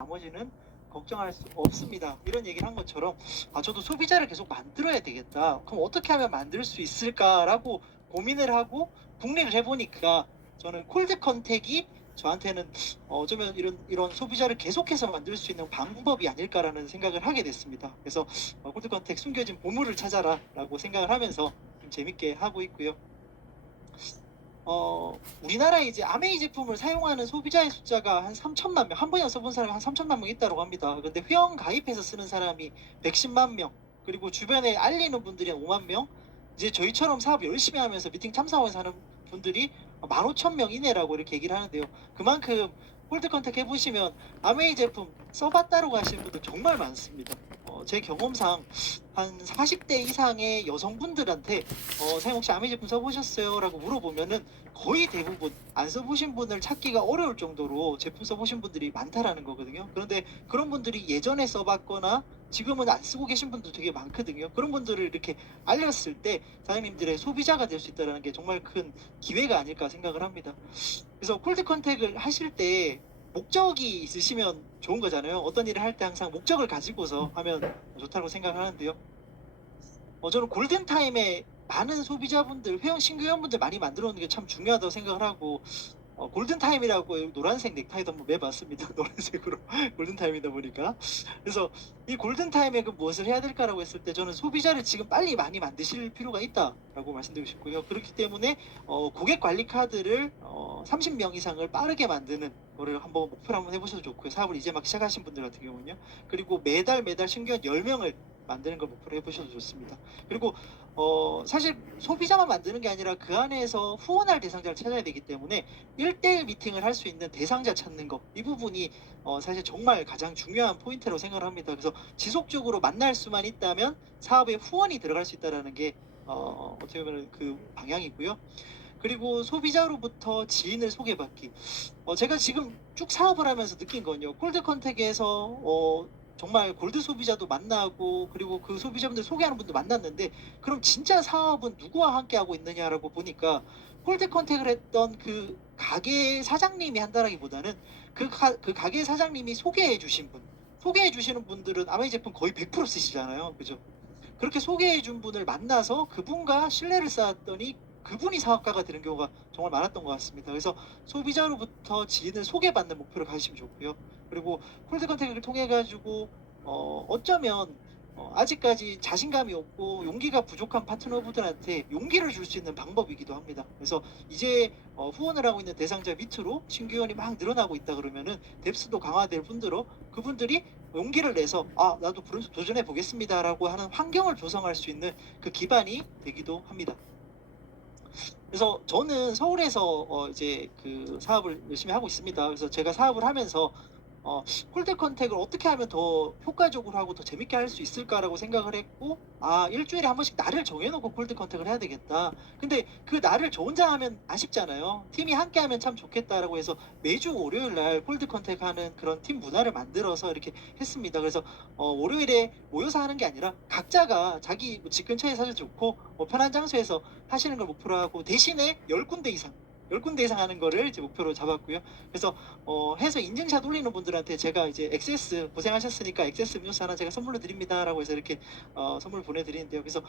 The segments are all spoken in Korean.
나머지는 걱정할 수 없습니다. 이런 얘기를 한 것처럼 저도 소비자를 계속 만들어야 되겠다. 그럼 어떻게 하면 만들 수 있을까라고 고민을 하고 궁리를 해보니까 저는 콜드 컨택이 저한테는 어쩌면 이런 소비자를 계속해서 만들 수 있는 방법이 아닐까라는 생각을 하게 됐습니다. 그래서 콜드 컨택 숨겨진 보물을 찾아라라고 생각을 하면서 좀 재밌게 하고 있고요. 우리나라에 이제 아메이 제품을 사용하는 소비자의 숫자가 한 3천만 명, 한 번이나 써본 사람이 한 3천만 명 있다고 합니다. 그런데 회원 가입해서 쓰는 사람이 110만 명, 그리고 주변에 알리는 분들이 한 5만 명, 이제 저희처럼 사업 열심히 하면서 미팅 참석하면서 하는 분들이 15,000명 이내라고 이렇게 얘기를 하는데요. 그만큼 콜드 컨택 해보시면 아메이 제품 써봤다고 하시는 분들 정말 많습니다. 제 경험상 한 40대 이상의 여성분들한테 사장님 혹시 아메이 제품 써보셨어요? 라고 물어보면은 거의 대부분 안 써보신 분을 찾기가 어려울 정도로 제품 써보신 분들이 많다라는 거거든요. 그런데 그런 분들이 예전에 써봤거나 지금은 안 쓰고 계신 분도 되게 많거든요. 그런 분들을 이렇게 알렸을 때 사장님들의 소비자가 될 수 있다는 게 정말 큰 기회가 아닐까 생각을 합니다. 그래서 콜드 컨택을 하실 때 목적이 있으시면 좋은 거잖아요. 어떤 일을 할 때 항상 목적을 가지고서 하면 좋다고 생각하는데요. 저는 골든타임에 많은 소비자분들, 신규 회원분들 많이 만들어 놓는 게 참 중요하다고 생각을 하고, 골든타임이라고 노란색 넥타이도 한번 매봤습니다. 노란색으로. 골든타임이다 보니까. 그래서 이 골든타임에 그 무엇을 해야 될까라고 했을 때 저는 소비자를 지금 빨리 많이 만드실 필요가 있다라고 말씀드리고 싶고요. 그렇기 때문에 고객 관리 카드를 30명 이상을 빠르게 만드는 거를 한번 목표로 한번 해보셔도 좋고요. 사업을 이제 막 시작하신 분들 같은 경우는요. 그리고 매달 신규 한 10명을 만드는 걸 목표로 해보셔도 좋습니다. 그리고 사실 소비자만 만드는 게 아니라 그 안에서 후원할 대상자를 찾아야 되기 때문에 1대1 미팅을 할 수 있는 대상자 찾는 거, 이 부분이 사실 정말 가장 중요한 포인트라고 생각을 합니다. 그래서 지속적으로 만날 수만 있다면 사업에 후원이 들어갈 수 있다는 게 어떻게 보면 그 방향이고요. 그리고 소비자로부터 지인을 소개받기. 제가 지금 쭉 사업을 하면서 느낀 건요. 콜드 컨택에서 정말 골드 소비자도 만나고 그리고 그 소비자분들 소개하는 분도 만났는데 그럼 진짜 사업은 누구와 함께 하고 있느냐라고 보니까 콜드 컨택을 했던 그 가게 사장님이 한다라기보다는 그 가게 사장님이 소개해 주신 분, 소개해 주시는 분들은 아메이 제품 거의 100% 쓰시잖아요. 그죠? 그렇게 소개해 준 분을 만나서 그분과 신뢰를 쌓았더니 그분이 사업가가 되는 경우가 정말 많았던 것 같습니다. 그래서 소비자로부터 지인을 소개받는 목표를 가지시면 좋고요. 그리고 콜드 컨택을 통해 가지고 어쩌면 아직까지 자신감이 없고 용기가 부족한 파트너분들한테 용기를 줄 수 있는 방법이기도 합니다. 그래서 이제 후원을 하고 있는 대상자 밑으로 신규 회원이 막 늘어나고 있다 그러면은 뎁스도 강화될 뿐더러 그분들이 용기를 내서 나도 도전해 보겠습니다라고 하는 환경을 조성할 수 있는 그 기반이 되기도 합니다. 그래서 저는 서울에서 이제 그 사업을 열심히 하고 있습니다. 그래서 제가 사업을 하면서 콜드 컨택을 어떻게 하면 더 효과적으로 하고 더 재밌게 할 수 있을까라고 생각을 했고, 일주일에 한 번씩 날을 정해놓고 콜드 컨택을 해야 되겠다. 근데 그 날을 저 혼자 하면 아쉽잖아요. 팀이 함께 하면 참 좋겠다라고 해서 매주 월요일 날 콜드 컨택 하는 그런 팀 문화를 만들어서 이렇게 했습니다. 그래서 월요일에 모여서 하는 게 아니라 각자가 자기 집 근처에 사셔도 좋고 편한 장소에서 하시는 걸 목표로 하고 대신에 10군데 이상 하는 거를 이제 목표로 잡았고요. 그래서 해서 인증샷 올리는 분들한테 제가 이제 액세스 고생하셨으니까 액세스 음료수 하나 제가 선물로 드립니다라고 해서 이렇게 선물 보내드리는데요. 그래서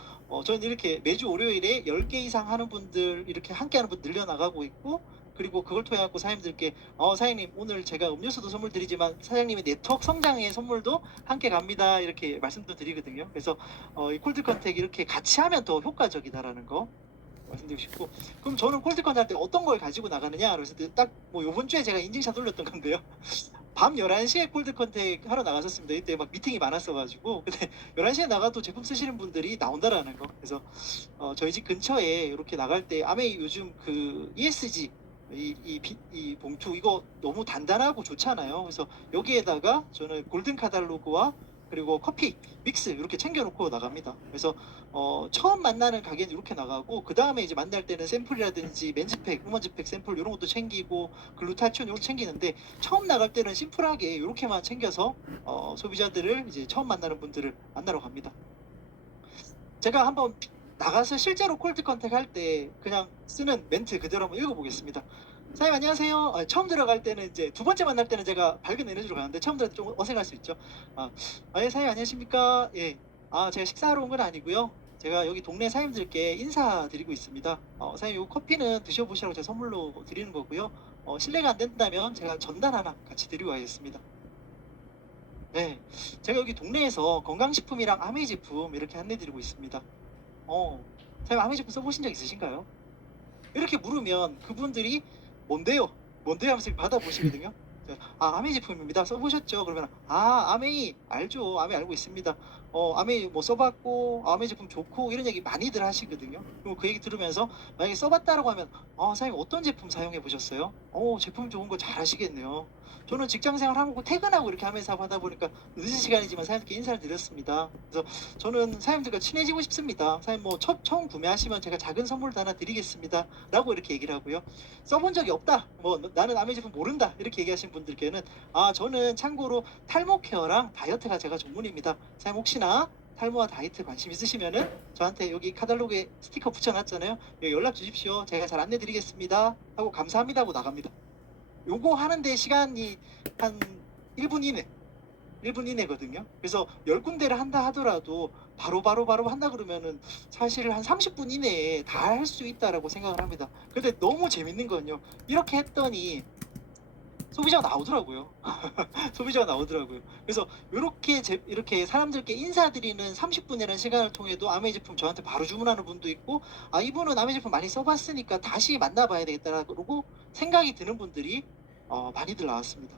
저는 이렇게 매주 월요일에 10개 이상 하는 분들 이렇게 함께 하는 분 늘려나가고 있고, 그리고 그걸 통해 갖고 사장님들께 사장님 오늘 제가 음료수도 선물 드리지만 사장님의 네트워크 성장의 선물도 함께 갑니다 이렇게 말씀도 드리거든요. 그래서 이 콜드 컨택 이렇게 같이 하면 더 효과적이다라는 거 말씀드리고 싶고, 그럼 저는 콜드 컨택 할 때 어떤 걸 가지고 나가느냐 그래서 딱 뭐 요번 주에 제가 인증샷 올렸던 건데요. 밤 11시에 콜드 컨택 하러 나갔었습니다. 이때 막 미팅이 많았어가지고. 근데 11시에 나가도 제품 쓰시는 분들이 나온다라는 거. 그래서 저희 집 근처에 이렇게 나갈 때 아메이 요즘 그 ESG 이 봉투 이거 너무 단단하고 좋잖아요. 그래서 여기에다가 저는 골든 카탈로그와 그리고 커피 믹스 이렇게 챙겨놓고 나갑니다. 그래서 처음 만나는 가게는 이렇게 나가고 그 다음에 이제 만날 때는 샘플이라든지 맨즈팩, 우먼즈팩 샘플 이런 것도 챙기고 글루타치온 이런 거 챙기는데 처음 나갈 때는 심플하게 이렇게만 챙겨서 소비자들을 이제 처음 만나는 분들을 만나러 갑니다. 제가 한번 나가서 실제로 콜드 컨택 할 때 그냥 쓰는 멘트 그대로 한번 읽어보겠습니다. 사장님 안녕하세요. 처음 들어갈 때는 이제 두 번째 만날 때는 제가 밝은 에너지로 가는데 처음 들어갈 때 좀 어색할 수 있죠. 예, 사장님 안녕하십니까? 예. 제가 식사하러 온 건 아니고요. 제가 여기 동네 사장님들께 인사드리고 있습니다. 사장님 요 커피는 드셔보시라고 제가 선물로 드리는 거고요. 실례가 안 된다면 제가 전단 하나 같이 드리고 가겠습니다. 네. 제가 여기 동네에서 건강식품이랑 아메이 제품 이렇게 안내드리고 있습니다. 사장님 아메이 제품 써보신 적 있으신가요? 이렇게 물으면 그분들이 뭔데요? 뭔데요? 하면서 받아보시거든요. 아메이 제품입니다. 써보셨죠? 그러면 아메이 알죠. 아메이 알고 있습니다. 아메이 뭐 써봤고 아메이 제품 좋고 이런 얘기 많이들 하시거든요. 그리고 그 얘기 들으면서 만약에 써봤다라고 하면 사장님 어떤 제품 사용해 보셨어요? 제품 좋은 거 잘 하시겠네요. 저는 직장 생활하고 퇴근하고 이렇게 하면서 하다 보니까 늦은 시간이지만 사장님께 인사를 드렸습니다. 그래서 저는 사장님들과 친해지고 싶습니다. 사장님 뭐 처음 구매하시면 제가 작은 선물도 하나 드리겠습니다. 라고 이렇게 얘기를 하고요. 써본 적이 없다. 뭐 나는 아메이 제품 모른다. 이렇게 얘기하신 분들께는 저는 참고로 탈모 케어랑 다이어트가 제가 전문입니다. 사장님 혹시나 탈모와 다이어트 관심 있으시면은 저한테 여기 카탈로그에 스티커 붙여놨잖아요. 여기 연락 주십시오. 제가 잘 안내 드리겠습니다. 하고 감사합니다 하고 나갑니다. 요거 하는데 시간이 한 1분 이내 1분 이내거든요. 그래서 10군데를 한다 하더라도 바로 한다 그러면은 사실 한 30분 이내에 다 할 수 있다라고 생각을 합니다. 근데 너무 재밌는 건요. 이렇게 했더니 소비자가 나오더라고요. 소비자가 나오더라고요. 그래서 이렇게 사람들께 인사드리는 30분이라는 시간을 통해도 아메이 제품 저한테 바로 주문하는 분도 있고, 이분은 아메이 제품 많이 써봤으니까 다시 만나봐야 되겠다라고 생각이 드는 분들이 많이들 나왔습니다.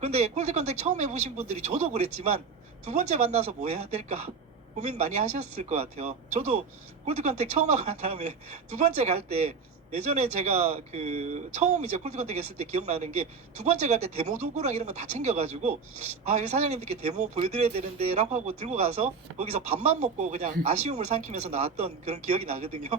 근데 콜드 컨택 처음 해보신 분들이 저도 그랬지만 두 번째 만나서 뭐 해야 될까 고민 많이 하셨을 것 같아요. 저도 콜드 컨택 처음 하고 난 다음에 두 번째 갈 때 예전에 제가 그 처음 이제 콜드 컨택 했을 때 기억나는 게 두 번째 갈 때 데모 도구랑 이런 거 다 챙겨가지고 이 사장님들께 데모 보여드려야 되는데 라고 하고 들고 가서 거기서 밥만 먹고 그냥 아쉬움을 삼키면서 나왔던 그런 기억이 나거든요.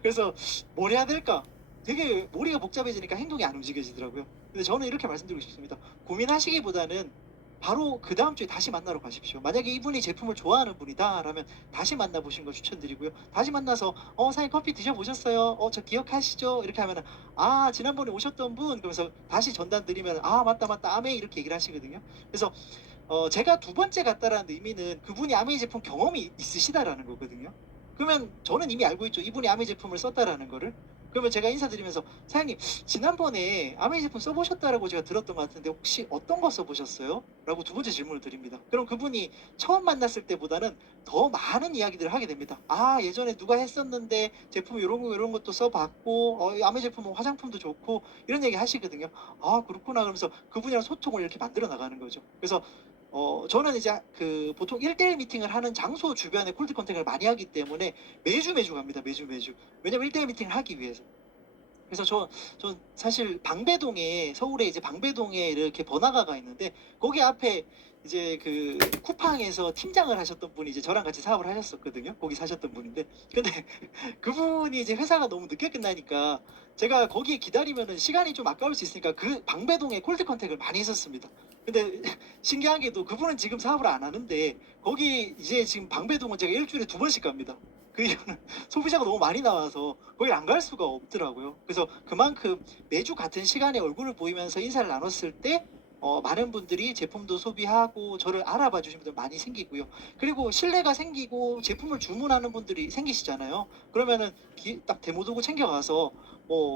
그래서 뭘 해야 될까? 되게 머리가 복잡해지니까 행동이 안 움직여지더라고요. 근데 저는 이렇게 말씀드리고 싶습니다. 고민하시기보다는 바로 그 다음 주에 다시 만나러 가십시오. 만약에 이분이 제품을 좋아하는 분이다 라면 다시 만나보시는 걸 추천드리고요. 다시 만나서 사장님 커피 드셔보셨어요? 저 기억하시죠? 이렇게 하면은 지난번에 오셨던 분 그러면서 다시 전단 드리면 맞다 아메 이렇게 얘기를 하시거든요. 그래서 제가 두 번째 갔다라는 의미는 그분이 아메이 제품 경험이 있으시다라는 거거든요. 그러면 저는 이미 알고 있죠. 이분이 아메이 제품을 썼다라는 거를. 그러면 제가 인사드리면서 사장님 지난번에 아메이 제품 써보셨다라고 제가 들었던 것 같은데 혹시 어떤 거 써보셨어요? 라고 두 번째 질문을 드립니다. 그럼 그분이 처음 만났을 때보다는 더 많은 이야기들을 하게 됩니다. 예전에 누가 했었는데 제품 이런 것도 써봤고 아메이 제품은 화장품도 좋고 이런 얘기 하시거든요. 그렇구나 그러면서 그분이랑 소통을 이렇게 만들어 나가는 거죠. 그래서 저는 이제 그 보통 1대1 미팅을 하는 장소 주변에 콜드 컨택을 많이 하기 때문에 매주 갑니다. 매주. 왜냐면 1대1 미팅을 하기 위해서. 그래서 전 사실 방배동에 서울에 이제 방배동에 이렇게 번화가가 있는데 거기 앞에 이제 그 쿠팡에서 팀장을 하셨던 분이 이제 저랑 같이 사업을 하셨었거든요. 거기 사셨던 분인데 근데 그분이 이제 회사가 너무 늦게 끝나니까 제가 거기에 기다리면은 시간이 좀 아까울 수 있으니까 그 방배동에 콜드 컨택을 많이 했었습니다. 근데 신기한 게도 그분은 지금 사업을 안 하는데 거기 이제 지금 방배동은 제가 일주일에 두 번씩 갑니다. 그 이유는 소비자가 너무 많이 나와서 거길 안 갈 수가 없더라고요. 그래서 그만큼 매주 같은 시간에 얼굴을 보이면서 인사를 나눴을 때 많은 분들이 제품도 소비하고 저를 알아봐 주신 분들 많이 생기고요. 그리고 신뢰가 생기고 제품을 주문하는 분들이 생기시잖아요. 그러면은 딱 데모 도구 챙겨가서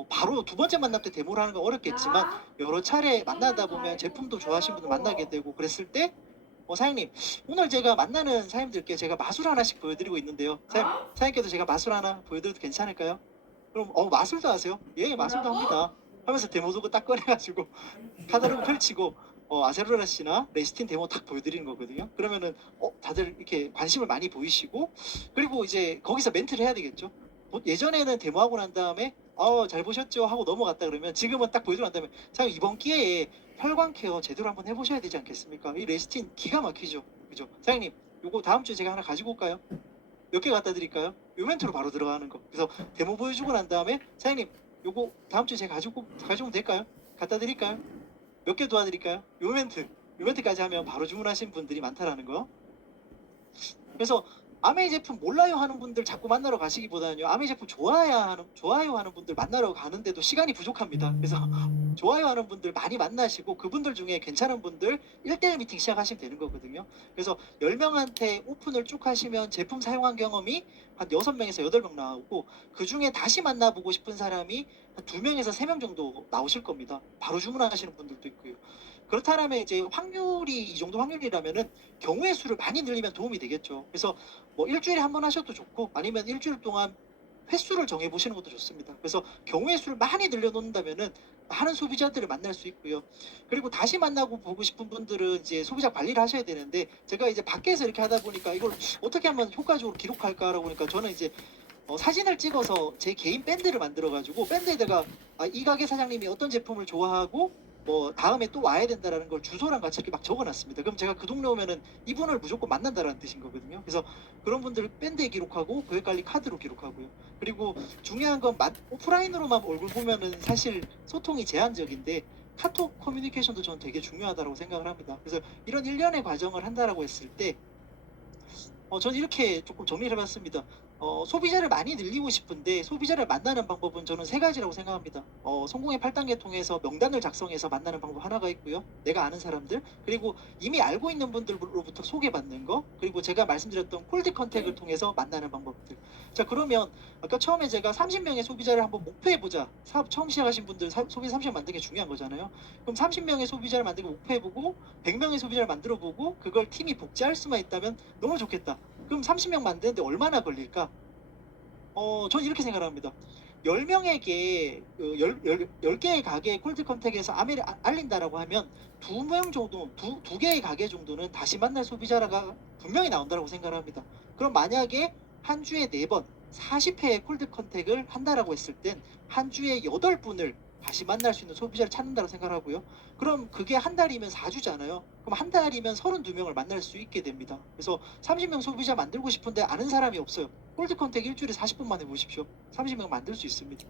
바로 두 번째 만날 때 데모를 하는 건 어렵겠지만 여러 차례 만나다 보면 제품도 좋아하시는 분들 만나게 되고 그랬을 때 사장님 오늘 제가 만나는 사장님들께 제가 마술 하나씩 보여드리고 있는데요. 사장님께도 제가 마술 하나 보여드려도 괜찮을까요? 그럼 마술도 하세요? 예 마술도 합니다. 하면서 데모 도구 딱 꺼내가지고 카다로그 펼치고 아세로라 씨나 레스틴 데모 딱 보여드리는 거거든요. 그러면은 다들 이렇게 관심을 많이 보이시고 그리고 이제 거기서 멘트를 해야 되겠죠. 예전에는 데모하고 난 다음에 잘 보셨죠 하고 넘어갔다 그러면 지금은 딱 보여주고 난 다음에 사장님 이번 기회에 혈관 케어 제대로 한번 해보셔야 되지 않겠습니까? 이 레스틴 기가 막히죠. 그죠? 사장님 요거 다음 주에 제가 하나 가지고 올까요? 몇 개 갖다 드릴까요? 요 멘트로 바로 들어가는 거. 그래서 데모 보여주고 난 다음에 사장님 요거 다음 주에 제가 가져오면 될까요? 갖다 드릴까요? 몇 개 도와드릴까요? 요 멘트까지 하면 바로 주문하신 분들이 많다라는 거. 그래서 아메이 제품 몰라요 하는 분들 자꾸 만나러 가시기보다는요, 아메이 제품 좋아요 하는 분들 만나러 가는데도 시간이 부족합니다. 그래서 좋아요 하는 분들 많이 만나시고 그분들 중에 괜찮은 분들 1대1 미팅 시작하시면 되는 거거든요. 그래서 10명한테 오픈을 쭉 하시면 제품 사용한 경험이 한 6명에서 8명 나오고, 그 중에 다시 만나보고 싶은 사람이 한 2명에서 3명 정도 나오실 겁니다. 바로 주문하시는 분들도 있고요. 그렇다면 이제 확률이 이 정도 확률이라면은 경우의 수를 많이 늘리면 도움이 되겠죠. 그래서 뭐 일주일에 한 번 하셔도 좋고, 아니면 일주일 동안 횟수를 정해 보시는 것도 좋습니다. 그래서 경우의 수를 많이 늘려놓는다면은 많은 소비자들을 만날 수 있고요. 그리고 다시 만나고 보고 싶은 분들은 이제 소비자 관리를 하셔야 되는데, 제가 이제 밖에서 이렇게 하다 보니까 이걸 어떻게 하면 효과적으로 기록할까라고 보니까 저는 이제 사진을 찍어서 제 개인 밴드를 만들어가지고, 밴드에다가 이 가게 사장님이 어떤 제품을 좋아하고 뭐 다음에 또 와야 된다라는 걸 주소랑 같이 이렇게 막 적어놨습니다. 그럼 제가 그 동네 오면은 이분을 무조건 만난다라는 뜻인 거거든요. 그래서 그런 분들 밴드에 기록하고 고객 관리 카드로 기록하고요. 그리고 중요한 건 오프라인으로만 얼굴 보면은 사실 소통이 제한적인데, 카톡 커뮤니케이션도 저는 되게 중요하다고 생각을 합니다. 그래서 이런 일련의 과정을 한다라고 했을 때 저는 이렇게 조금 정리를 해봤습니다. 소비자를 많이 늘리고 싶은데 소비자를 만나는 방법은 저는 3가지라고 생각합니다. 성공의 8단계 통해서 명단을 작성해서 만나는 방법 하나가 있고요. 내가 아는 사람들, 그리고 이미 알고 있는 분들로부터 소개받는 거, 그리고 제가 말씀드렸던 콜드 컨택을 통해서 만나는 방법들. 자, 그러면 아까 처음에 제가 30명의 소비자를 한번 목표해보자. 사업 처음 시작하신 분들 소비자 30명 만드는 게 중요한 거잖아요. 그럼 30명의 소비자를 만들고 목표해보고 100명의 소비자를 만들어보고 그걸 팀이 복제할 수만 있다면 너무 좋겠다. 그럼 30명 만드는데 얼마나 걸릴까? 저는 이렇게 생각합니다. 10명에게 10개의 가게 콜드 컨택에서 아메를 알린다라고 하면 2명 정도, 두 개의 가게 정도는 다시 만날 소비자가 분명히 나온다고 생각합니다. 그럼 만약에 한 주에 4번 40회의 콜드 컨택을 한다라고 했을 땐 한 주에 8분을 다시 만날 수 있는 소비자를 찾는다고 생각하고요. 그럼 그게 한 달이면 4주잖아요. 그럼 한 달이면 32명을 만날 수 있게 됩니다. 그래서 30명 소비자 만들고 싶은데 아는 사람이 없어요. 콜드 컨택 일주일에 40분만 해보십시오. 30명 만들 수 있습니다.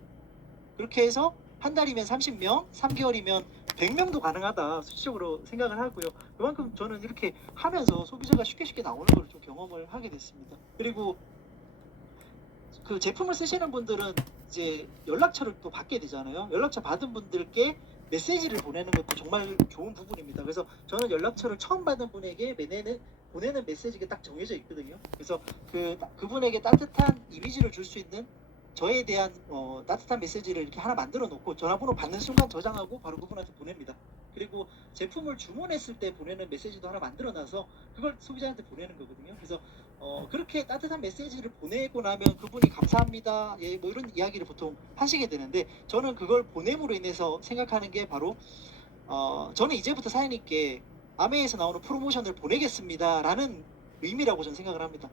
그렇게 해서 한 달이면 30명, 3개월이면 100명도 가능하다 수치적으로 생각을 하고요. 그만큼 저는 이렇게 하면서 소비자가 쉽게 나오는 걸 좀 경험을 하게 됐습니다. 그리고 그 제품을 쓰시는 분들은 이제 연락처를 또 받게 되잖아요. 연락처 받은 분들께 메시지를 보내는 것도 정말 좋은 부분입니다. 그래서 저는 연락처를 처음 받은 분에게 보내는 메시지가 딱 정해져 있거든요. 그래서 그분에게 따뜻한 이미지를 줄 수 있는 저에 대한 따뜻한 메시지를 이렇게 하나 만들어 놓고 전화번호 받는 순간 저장하고 바로 그분한테 보냅니다. 그리고 제품을 주문했을 때 보내는 메시지도 하나 만들어 놔서 그걸 소비자한테 보내는 거거든요. 그래서 그렇게 따뜻한 메시지를 보내고 나면 그분이 감사합니다, 예, 뭐 이런 이야기를 보통 하시게 되는데, 저는 그걸 보냄으로 인해서 생각하는 게 바로 저는 이제부터 사장님께 아메에서 나오는 프로모션을 보내겠습니다 라는 의미라고 저는 생각을 합니다.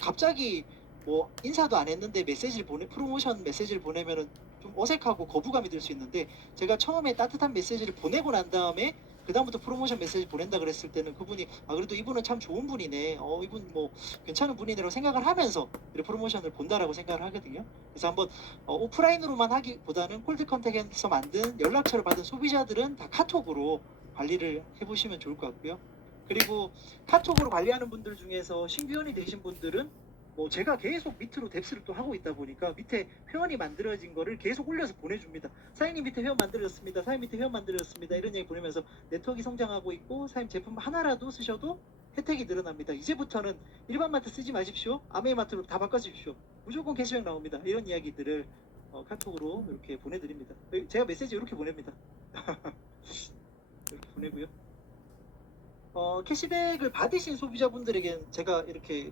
갑자기 뭐 인사도 안 했는데 프로모션 메시지를 보내면은 좀 어색하고 거부감이 들 수 있는데, 제가 처음에 따뜻한 메시지를 보내고 난 다음에 그다음부터 프로모션 메시지 보낸다 그랬을 때는 그분이 그래도 이분은 참 좋은 분이네, 이분 뭐 괜찮은 분이네라고 생각을 하면서 프로모션을 본다라고 생각을 하거든요. 그래서 한번 오프라인으로만 하기보다는 콜드 컨택에서 만든 연락처를 받은 소비자들은 다 카톡으로 관리를 해보시면 좋을 것 같고요. 그리고 카톡으로 관리하는 분들 중에서 신규원이 되신 분들은 제가 계속 밑으로 뎁스를 또 하고 있다 보니까 밑에 회원이 만들어진 거를 계속 올려서 보내줍니다. 사장님 밑에 회원 만들어졌습니다. 사장님 밑에 회원 만들어졌습니다. 이런 얘기 보내면서 네트워크가 성장하고 있고, 사장님 제품 하나라도 쓰셔도 혜택이 늘어납니다. 이제부터는 일반 마트 쓰지 마십시오. 아메이 마트로 다 바꿔주십시오. 무조건 캐시백 나옵니다. 이런 이야기들을 카톡으로 이렇게 보내드립니다. 제가 메시지 이렇게 보냅니다. 이렇게 보내고요. 캐시백을 받으신 소비자분들에겐 제가 이렇게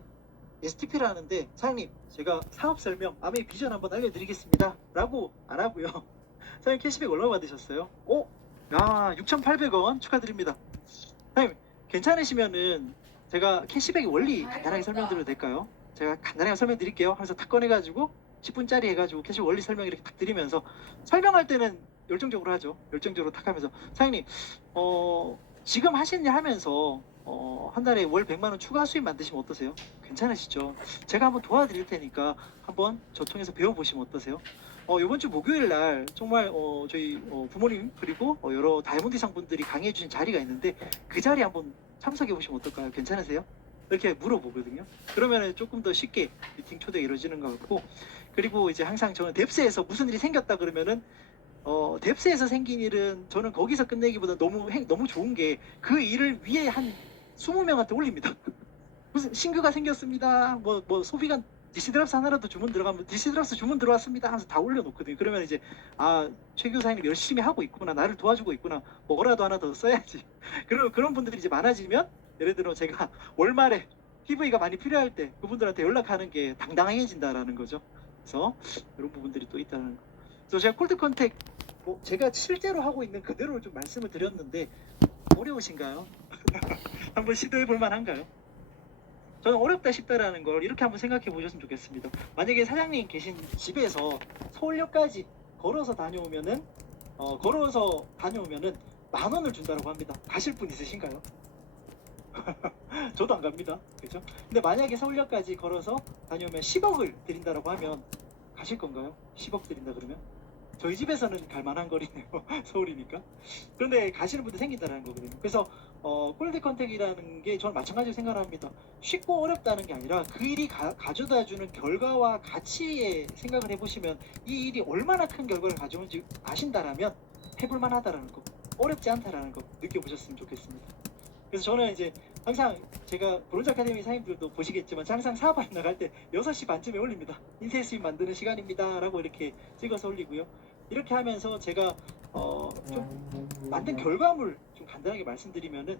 STP를 하는데, 사장님 제가 사업 설명 아메이 비전 한번 알려드리겠습니다 라고 안 하고요. 사장님 캐시백 얼마 받으셨어요? 6,800원 축하드립니다. 사장님 괜찮으시면은 제가 캐시백의 원리 간단하게 설명드려도 될까요? 제가 간단하게 설명드릴게요 하면서 탁 꺼내가지고 10분짜리 해가지고 캐시백 원리 설명 이렇게 탁 드리면서, 설명할 때는 열정적으로 하죠. 열정적으로 탁 하면서, 사장님 지금 하신 일 하면서 한 달에 월 100만 원 추가 수입 만드시면 어떠세요? 괜찮으시죠? 제가 한번 도와드릴 테니까 한번 저 통해서 배워보시면 어떠세요? 이번 주 목요일 날 정말 저희 부모님 그리고 여러 다이아몬드 상분들이 강의해 주신 자리가 있는데 그 자리에 한번 참석해 보시면 어떨까요? 괜찮으세요? 이렇게 물어보거든요. 그러면 조금 더 쉽게 미팅 초대가 이루어지는 것 같고, 그리고 이제 항상 저는 뎁스에서 무슨 일이 생겼다 그러면은 뎁스에서 생긴 일은 저는 거기서 끝내기보다 너무 좋은 게 그 일을 위에 한 20명한테 올립니다. 무슨 신규가 생겼습니다. 뭐 소비가 디시드랍스 하나라도 주문 들어가면 디시드랍스 주문 들어왔습니다 하면서 다 올려놓거든요. 그러면 이제 최 교사님 열심히 하고 있구나, 나를 도와주고 있구나, 뭐라도 하나 더 써야지. 그런 분들이 이제 많아지면, 예를 들어 제가 월말에 PV가 많이 필요할 때 그분들한테 연락하는 게 당당해진다라는 거죠. 그래서 이런 부분들이 또 있다는 거. 그래서 제가 콜드 컨택 제가 실제로 하고 있는 그대로 좀 말씀을 드렸는데 어려우신가요? 한번 시도해 볼 만한가요? 저는 어렵다 싶다라는 걸 이렇게 한번 생각해 보셨으면 좋겠습니다. 만약에 사장님 계신 집에서 서울역까지 걸어서 다녀오면은 10,000원을 준다고 합니다. 가실 분 있으신가요? 저도 안 갑니다. 그죠? 근데 만약에 서울역까지 걸어서 다녀오면 10억을 드린다고 하면 가실 건가요? 10억 드린다 그러면? 저희 집에서는 갈 만한 거리네요. 서울이니까. 그런데 가시는 분들 생긴다는 거거든요. 그래서 콜드 컨택이라는 게 저는 마찬가지로 생각합니다. 쉽고 어렵다는 게 아니라 그 일이 가져다주는 결과와 가치에 생각을 해보시면 이 일이 얼마나 큰 결과를 가져오는지 아신다라면 해볼 만하다라는 거, 어렵지 않다라는 거 느껴보셨으면 좋겠습니다. 그래서 저는 이제 항상 제가 브론즈 아카데미 사님들도 보시겠지만 항상 사업을 나갈 때 6시 반쯤에 올립니다. 인쇄 수입 만드는 시간입니다 라고 이렇게 찍어서 올리고요. 이렇게 하면서 제가 좀 만든 결과물 좀 간단하게 말씀드리면은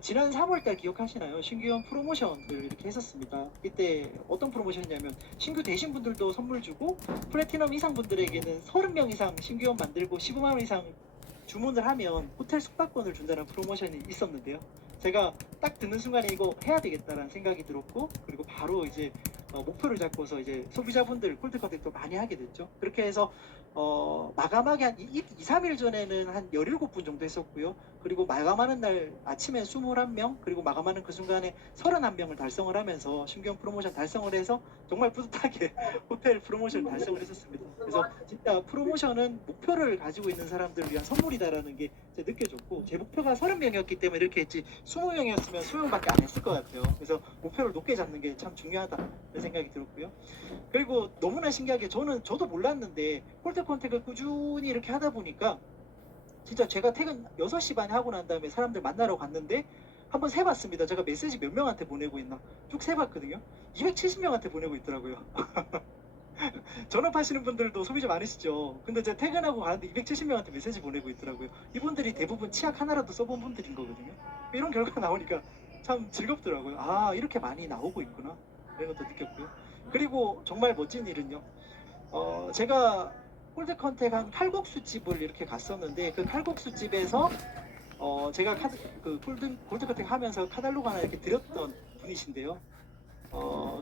지난 3월달 기억하시나요? 신규형 프로모션을 이렇게 했었습니다. 이때 어떤 프로모션이냐면 신규 되신 분들도 선물 주고 플래티넘 이상 분들에게는 30명 이상 신규형 만들고 15만 원 이상 주문을 하면 호텔 숙박권을 준다는 프로모션이 있었는데요. 제가 딱 듣는 순간에 이거 해야 되겠다라는 생각이 들었고, 그리고 바로 이제 목표를 잡고서 이제 소비자분들 콜드 컨택도 많이 하게 됐죠. 그렇게 해서 마감하기 한 2, 3일 전에는 한 17분 정도 했었고요. 그리고 마감하는 날 아침에 21명, 그리고 마감하는 그 순간에 31명을 달성을 하면서 신규형 프로모션 달성을 해서 정말 뿌듯하게 호텔 프로모션 달성을 했었습니다. 그래서 진짜 프로모션은 목표를 가지고 있는 사람들을 위한 선물이다라는 게 느껴졌고, 제 목표가 30명이었기 때문에 이렇게 했지 20명이었으면 20명밖에 안 했을 것 같아요. 그래서 목표를 높게 잡는 게 참 중요하다 그런 생각이 들었고요. 그리고 너무나 신기하게 저도 몰랐는데 콜드 컨택을 꾸준히 이렇게 하다 보니까 진짜 제가 퇴근 6시 반에 하고 난 다음에 사람들 만나러 갔는데 한번 세봤습니다. 제가 메시지 몇 명한테 보내고 있나 쭉 세봤거든요. 270명한테 보내고 있더라고요. 전업하시는 분들도 소비자 많으시죠. 근데 제가 퇴근하고 가는데 270명한테 메시지 보내고 있더라고요. 이분들이 대부분 치약 하나라도 써본 분들인 거거든요. 이런 결과가 나오니까 참 즐겁더라고요. 이렇게 많이 나오고 있구나 이런 것도 느꼈고요. 그리고 정말 멋진 일은요, 제가 콜드 컨택 한 칼국수 집을 이렇게 갔었는데 그 칼국수 집에서 제가 골드 컨택 하면서 카탈로그 하나 이렇게 드렸던 분이신데요.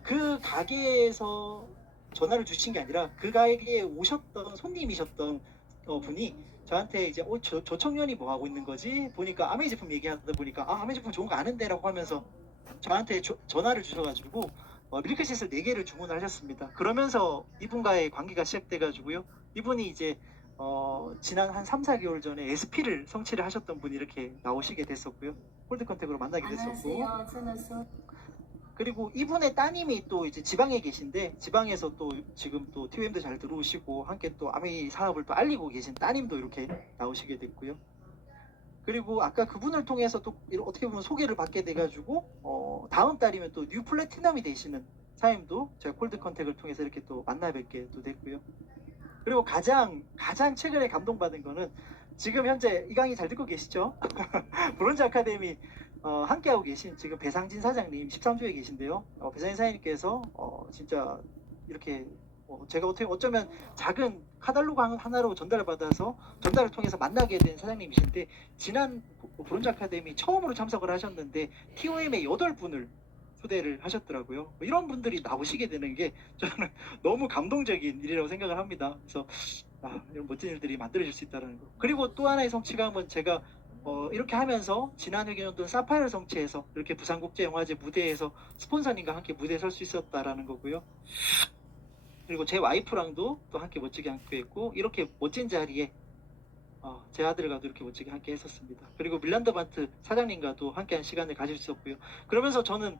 그 가게에서 전화를 주신 게 아니라 그 가게에 오셨던 손님이셨던 분이 저한테 이제 저 청년이 뭐 하고 있는 거지 보니까 아메이 제품 얘기하다 보니까 아메이 제품 좋은 거 아는데라고 하면서 저한테 전화를 주셔가지고 밀크시슬 4개를 주문을 하셨습니다. 그러면서 이분과의 관계가 시작돼가지고요. 이분이 이제 지난 한 3, 4개월 전에 SP를 성취를 하셨던 분이 이렇게 나오시게 됐었고요. 콜드 컨택으로 만나게 됐었고, 그리고 이분의 따님이 또 이제 지방에 계신데 지방에서 또 지금 또 TOM도 잘 들어오시고 함께 또 아메이 사업을 또 알리고 계신 따님도 이렇게 나오시게 됐고요. 그리고 아까 그분을 통해서 또 어떻게 보면 소개를 받게 돼가지고 다음 달이면 또 뉴 플래티넘이 되시는 사임도 제가 콜드 컨택을 통해서 이렇게 또 만나 뵙게 또 됐고요. 그리고 가장 최근에 감동받은 거는 지금 현재 이 강의 잘 듣고 계시죠? 브론즈 아카데미 함께하고 계신 지금 배상진 사장님 13조에 계신데요. 배상진 사장님께서 진짜 이렇게 제가 어쩌면 작은 카탈로그 하나로 전달을 통해서 만나게 된 사장님이신데, 지난 브론즈 아카데미 처음으로 참석을 하셨는데 TOM의 8분을 초대를 하셨더라고요. 이런 분들이 나오시게 되는 게 저는 너무 감동적인 일이라고 생각을 합니다. 그래서 이런 멋진 일들이 만들어질 수 있다는 거. 그리고 또 하나의 성취감은 제가 이렇게 하면서 지난 회견도 사파이어 성취에서 이렇게 부산국제영화제 무대에서 스폰서님과 함께 무대에 설 수 있었다라는 거고요. 그리고 제 와이프랑도 또 함께 멋지게 함께 했고, 이렇게 멋진 자리에 제 아들과도 이렇게 멋지게 함께 했었습니다. 그리고 밀란더 반트 사장님과도 함께한 시간을 가질 수 있었고요. 그러면서 저는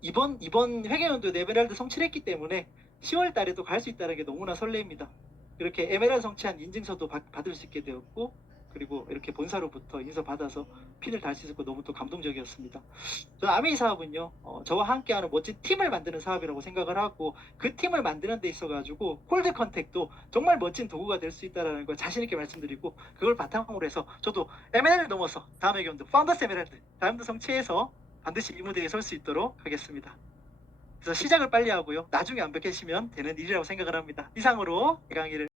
이번 회계연도에 에메랄드 성취를 했기 때문에 10월 달에도 갈 수 있다는 게 너무나 설레입니다. 이렇게 에메랄드 성취한 인증서도 받을 수 있게 되었고, 그리고 이렇게 본사로부터 인서 받아서 핀을 달 수 있었고 너무 또 감동적이었습니다. 저는 아메이 사업은요, 저와 함께하는 멋진 팀을 만드는 사업이라고 생각을 하고, 그 팀을 만드는 데 있어가지고 콜드 컨택도 정말 멋진 도구가 될 수 있다는 걸 자신 있게 말씀드리고, 그걸 바탕으로 해서 저도 에메랄드 넘어서 다음 회견도 파운더스 에메랄드 다음도 성취해서 반드시 이 무대에 설 수 있도록 하겠습니다. 그래서 시작을 빨리 하고요, 나중에 완벽해지면 되는 일이라고 생각을 합니다. 이상으로 이 강의를